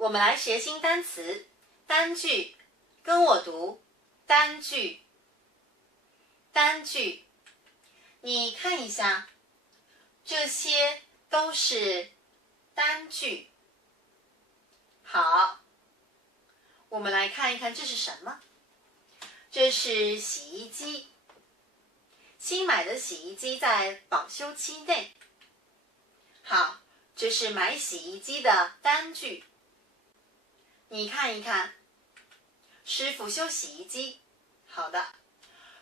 我们来学新单词，单句，跟我读，单句，单句。你看一下，这些都是单句。好，我们来看一看这是什么？这是洗衣机。新买的洗衣机在保修期内。好，这是买洗衣机的单句。你看一看，师傅修洗衣机。好的，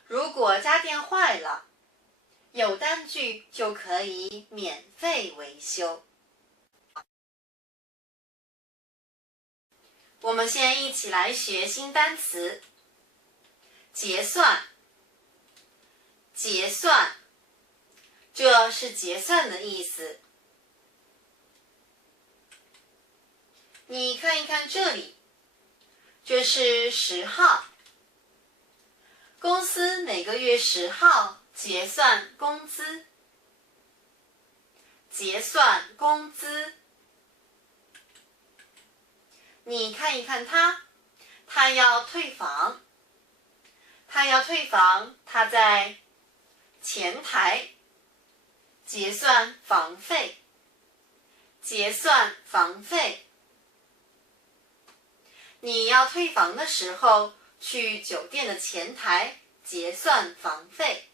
如果家电坏了，有单句就可以免费维修。我们先一起来学新单词，结算。结算，这是结算的意思。你看一看这里，这是10号。公司每个月10号结算工资。结算工资。你看一看他要退房。他要退房，他在前台结算房费。结算房费。你要退房的时候，去酒店的前台结算房费。